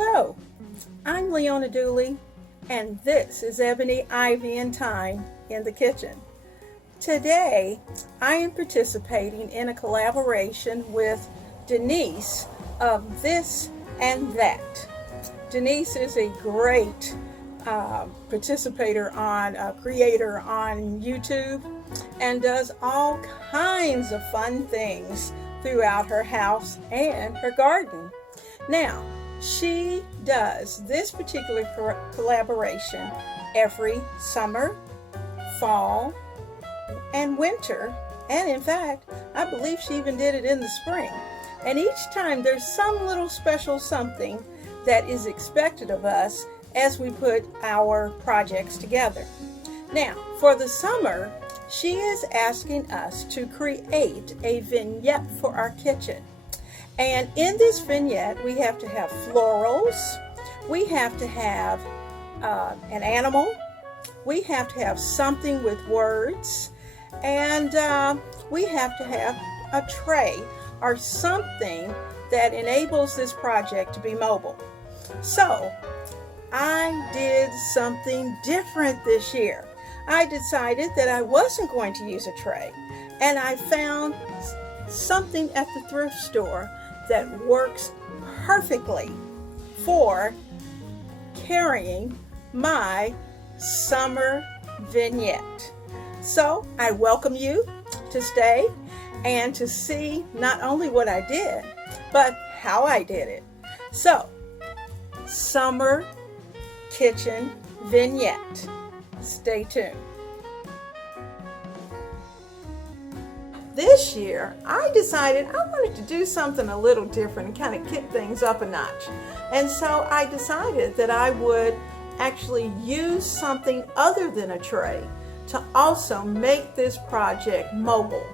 Hello, I'm Leona Dooley, and this is Ebony, Ivy, and Thyme in the kitchen. Today, I am participating in a collaboration with Denise of This and That. Denise is a great creator on YouTube, and does all kinds of fun things throughout her house and her garden. Now, she does this particular collaboration every summer, fall, and winter, and in fact, I believe she even did it in the spring. And each time there's some little special something that is expected of us as we put our projects together. Now, for the summer, she is asking us to create a vignette for our kitchen. And in this vignette, we have to have florals, we have to have an animal, we have to have something with words, and we have to have a tray or something that enables this project to be mobile. So, I did something different this year. I decided that I wasn't going to use a tray, and I found something at the thrift store that works perfectly for carrying my summer vignette. So I welcome you to stay and to see not only what I did, but how I did it. So, summer kitchen vignette. Stay tuned. This year, I decided I wanted to do something a little different and kind of kick things up a notch. And so I decided that I would actually use something other than a tray to also make this project mobile.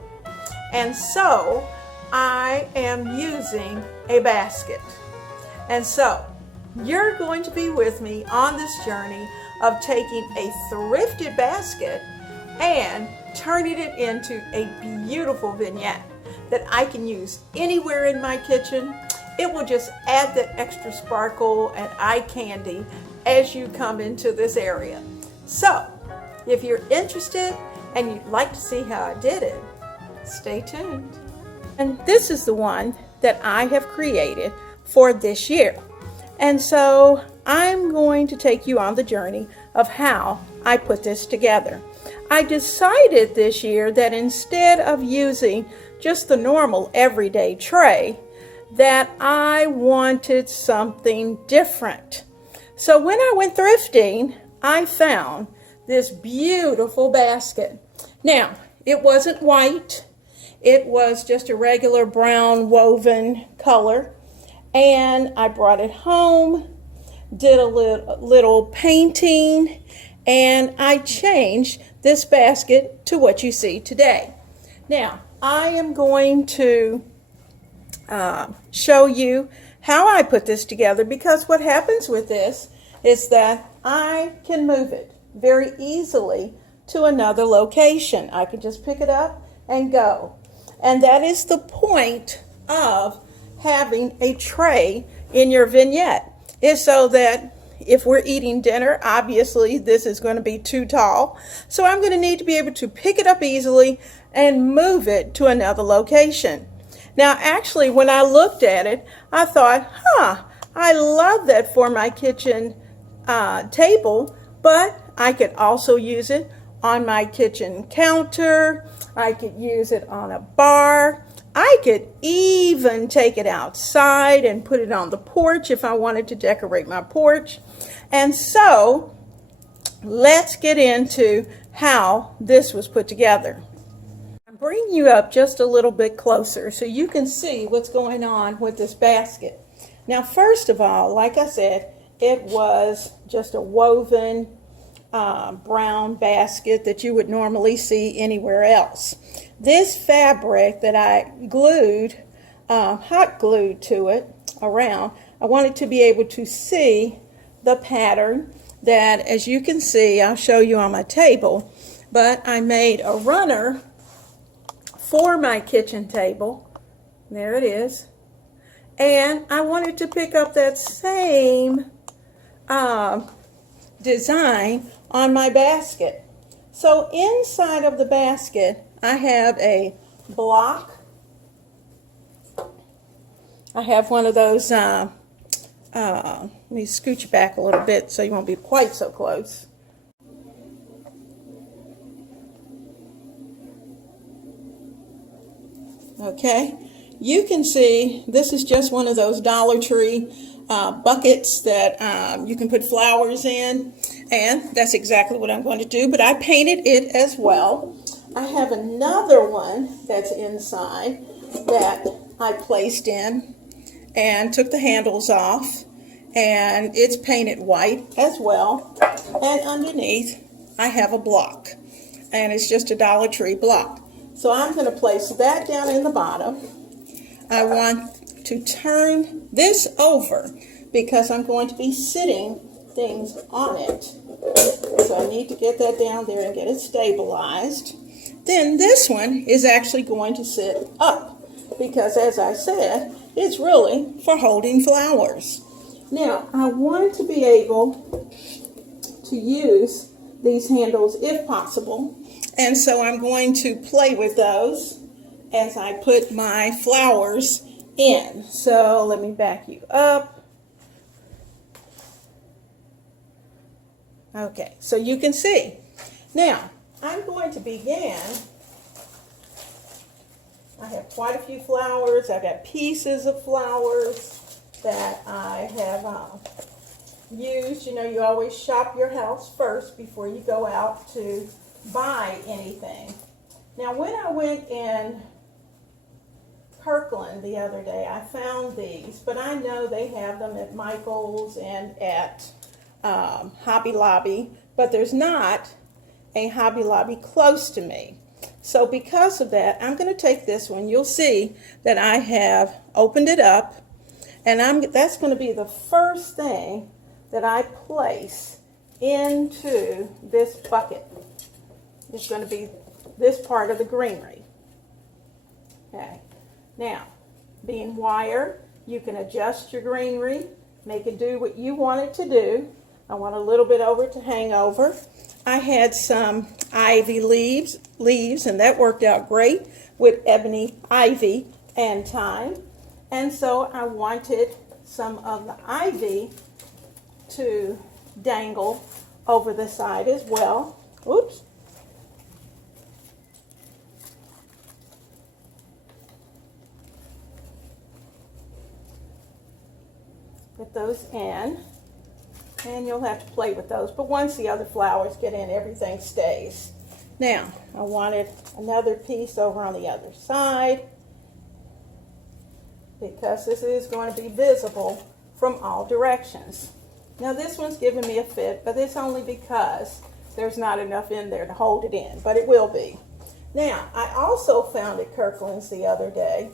And so I am using a basket. And so you're going to be with me on this journey of taking a thrifted basket and turning it into a beautiful vignette that I can use anywhere in my kitchen. It will just add that extra sparkle and eye candy as you come into this area. So, if you're interested and you'd like to see how I did it, stay tuned. And this is the one that I have created for this year. And so I'm going to take you on the journey of how I put this together. I decided this year that instead of using just the normal everyday tray, that I wanted something different. So when I went thrifting, I found this beautiful basket. Now, it wasn't white. It was just a regular brown woven color. And I brought it home, did a little painting, and I changed this basket to what you see today. Now, I am going to show you how I put this together, because what happens with this is that I can move it very easily to another location. I can just pick it up and go. And that is the point of having a tray in your vignette, is so that if we're eating dinner, obviously this is going to be too tall. So I'm going to need to be able to pick it up easily and move it to another location. Now, actually, when I looked at it, I thought, I love that for my kitchen table, but I could also use it on my kitchen counter. I could use it on a bar. I could even take it outside and put it on the porch if I wanted to decorate my porch. And so, let's get into how this was put together. I'm bringing you up just a little bit closer so you can see what's going on with this basket. Now, first of all, like I said, it was just a woven brown basket that you would normally see anywhere else. This fabric that I glued, hot glued to it around, I wanted to be able to see the pattern that, as you can see, I'll show you on my table, but I made a runner for my kitchen table. There it is. And I wanted to pick up that same design on my basket. So inside of the basket, I have a block. I have one of those, let me scoot you back a little bit so you won't be quite so close. Okay, you can see this is just one of those Dollar Tree buckets that you can put flowers in, and that's exactly what I'm going to do, but I painted it as well. I have another one that's inside that I placed in and took the handles off, and it's painted white as well, and underneath I have a block, and it's just a Dollar Tree block. So I'm going to place that down in the bottom. I want to turn this over because I'm going to be sitting things on it. So I need to get that down there and get it stabilized. Then this one is actually going to sit up because, as I said, it's really for holding flowers. Now, I want to be able to use these handles if possible. And so I'm going to play with those as I put my flowers in. So let me back you up. Okay, so you can see. Now, I'm going to begin. I have quite a few flowers. I've got pieces of flowers that I have used. You know, you always shop your house first before you go out to buy anything. Now, when I went in Kirkland the other day, I found these, but I know they have them at Michael's and at Hobby Lobby, but there's not a Hobby Lobby close to me. So because of that, I'm going to take this one. You'll see that I have opened it up, and that's going to be the first thing that I place into this bucket. It's going to be this part of the greenery. Okay. Now, being wire, you can adjust your greenery, make it do what you want it to do. I want a little bit over to hang over. I had some ivy leaves, and that worked out great with ebony, ivy, and thyme. And so I wanted some of the ivy to dangle over the side as well. Oops. Put those in, and you'll have to play with those, but once the other flowers get in, everything stays. Now, I wanted another piece over on the other side because this is going to be visible from all directions. Now, this one's giving me a fit, but it's only because there's not enough in there to hold it in, but it will be. Now, I also found at Kirkland's the other day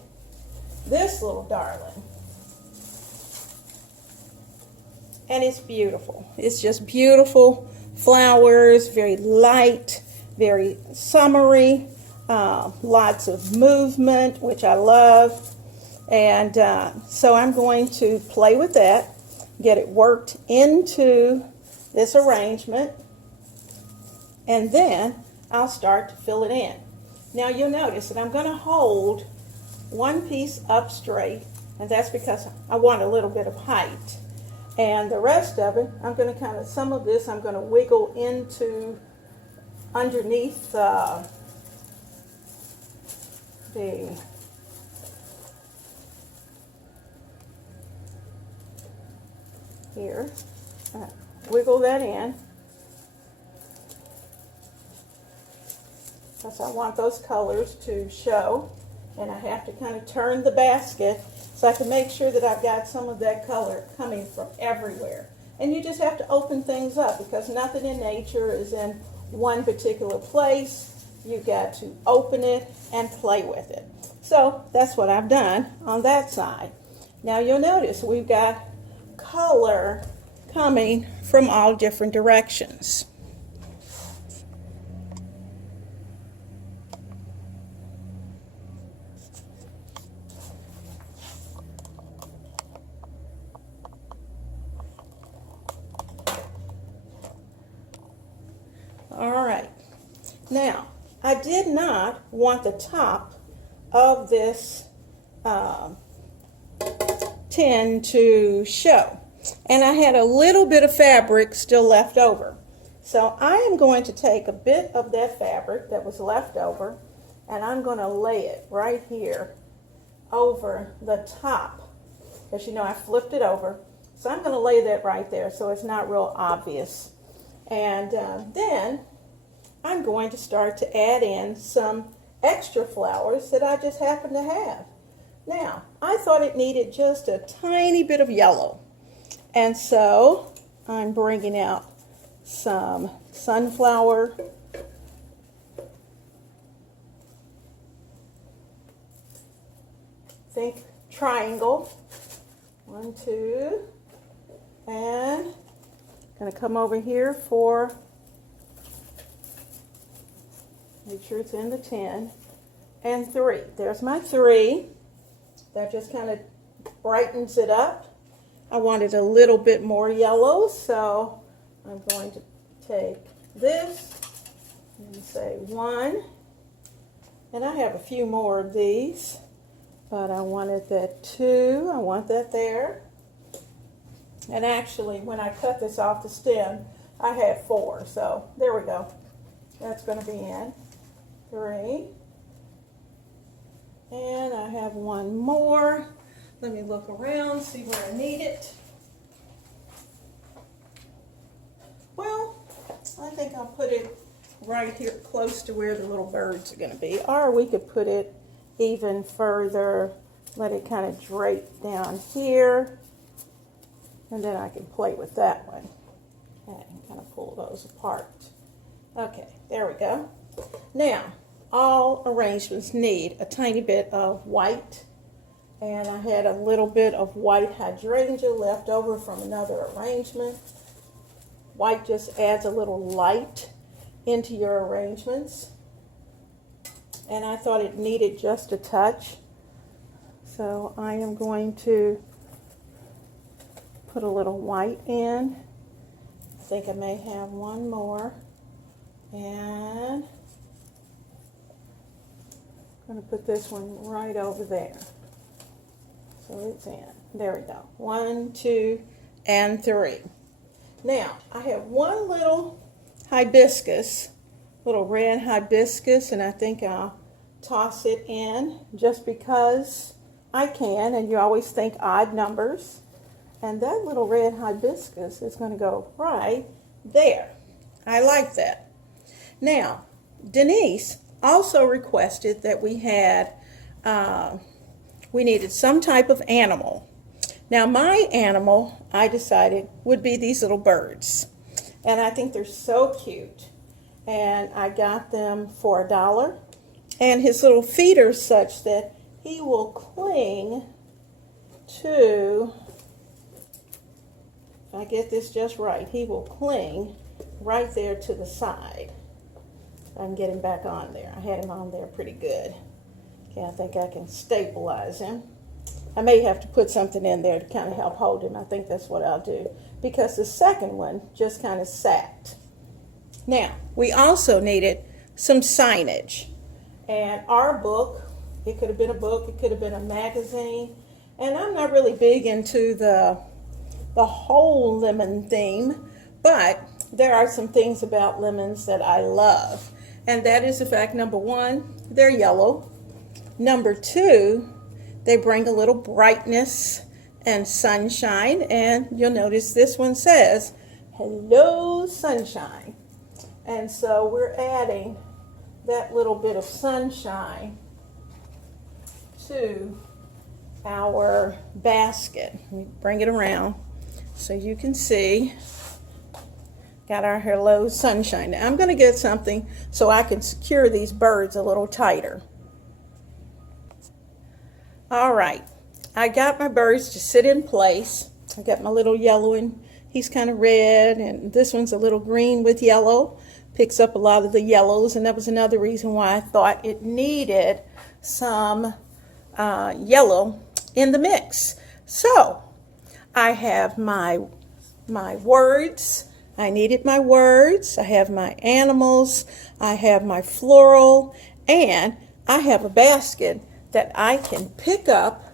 this little darling. And it's beautiful. It's just beautiful flowers, very light, very summery, lots of movement, which I love. And so I'm going to play with that, get it worked into this arrangement, and then I'll start to fill it in. Now you'll notice that I'm going to hold one piece up straight, and that's because I want a little bit of height. And the rest of it, I'm going to kind of, some of this I'm going to wiggle into underneath the here. Wiggle that in. Because I want those colors to show. And I have to kind of turn the basket so I can make sure that I've got some of that color coming from everywhere. And you just have to open things up because nothing in nature is in one particular place. You've got to open it and play with it. So that's what I've done on that side. Now you'll notice we've got color coming from all different directions. Now, I did not want the top of this tin to show. And I had a little bit of fabric still left over. So I am going to take a bit of that fabric that was left over, and I'm going to lay it right here over the top. Because you know I flipped it over. So I'm going to lay that right there so it's not real obvious. And then I'm going to start to add in some extra flowers that I just happen to have. Now, I thought it needed just a tiny bit of yellow. And so I'm bringing out some sunflower, think triangle, 1, 2, and I'm going to come over here for, make sure it's in the tin, and 3. There's my 3. That just kind of brightens it up. I wanted a little bit more yellow, so I'm going to take this and say 1. And I have a few more of these, but I wanted that 2. I want that there. And actually, when I cut this off the stem, I had 4. So there we go. That's going to be in 3. And I have 1 more. Let me look around, see where I need it. Well, I think I'll put it right here close to where the little birds are going to be. Or we could put it even further, let it kind of drape down here. And then I can play with that one. And kind of pull those apart. Okay, there we go. Now, all arrangements need a tiny bit of white. And I had a little bit of white hydrangea left over from another arrangement. White just adds a little light into your arrangements. And I thought it needed just a touch. So I am going to put a little white in. I think I may have 1 more. And I'm going to put this one right over there. So it's in. There we go. 1, 2, and 3. Now, I have 1 little hibiscus, little red hibiscus, and I think I'll toss it in just because I can, and you always think odd numbers. And that little red hibiscus is going to go right there. I like that. Now, Denise also requested that we had we needed some type of animal. Now my animal, I decided, would be these little birds. And I think they're so cute. And I got them for $1. And his little feet are such that he will cling to, if I get this just right, he will cling right there to the side. I can get him back on there. I had him on there pretty good. Okay, I think I can stabilize him. I may have to put something in there to kind of help hold him. I think that's what I'll do, because the second one just kind of sat. Now, we also needed some signage. And our book, it could have been a book, it could have been a magazine. And I'm not really big into the whole lemon theme, but there are some things about lemons that I love. And that is the fact, number 1, they're yellow. Number 2, they bring a little brightness and sunshine. And you'll notice this one says, "Hello, sunshine." And so we're adding that little bit of sunshine to our basket. Let me bring it around so you can see. Got our hello sunshine. Now I'm going to get something so I can secure these birds a little tighter. All right, I got my birds to sit in place. I got my little yellow, and he's kind of red, and this one's a little green with yellow. Picks up a lot of the yellows, and that was another reason why I thought it needed some yellow in the mix. So I have my words I needed my words, I have my animals, I have my floral, and I have a basket that I can pick up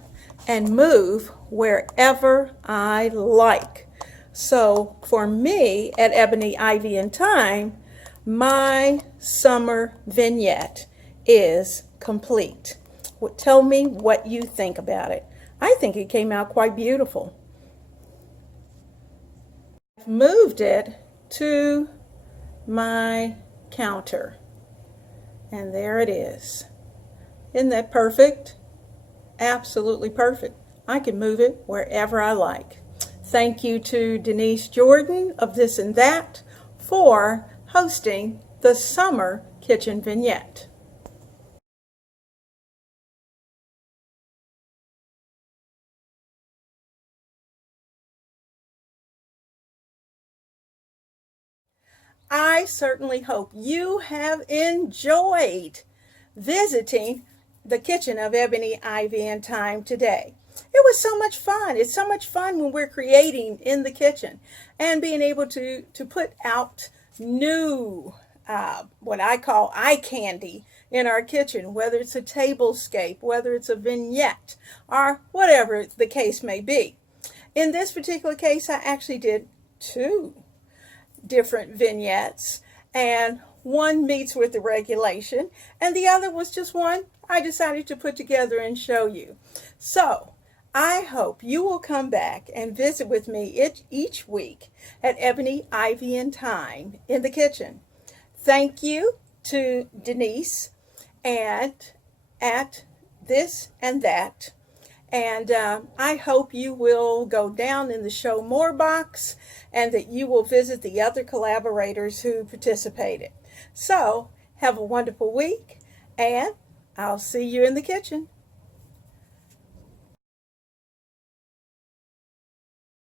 and move wherever I like. So for me at Ebony, Ivy, and Thyme, my summer vignette is complete. Tell me what you think about it. I think it came out quite beautiful. I've moved it to my counter, and there it is. Isn't that perfect? Absolutely perfect. I can move it wherever I like. Thank you to Denise Jordan of This and That for hosting the Summer Kitchen Vignette. I certainly hope you have enjoyed visiting the kitchen of Ebony, Ivy, and Thyme today. It was so much fun. It's so much fun when we're creating in the kitchen and being able to put out new, what I call eye candy in our kitchen, whether it's a tablescape, whether it's a vignette, or whatever the case may be. In this particular case, I actually did two different vignettes, and one meets with the regulation and the other was just one I decided to put together and show you. So I hope you will come back and visit with me each week at Ebony, Ivy, and Thyme in the kitchen. Thank you to Denise and at This and That. And I hope you will go down in the Show More box and that you will visit the other collaborators who participated. So have a wonderful week, and I'll see you in the kitchen.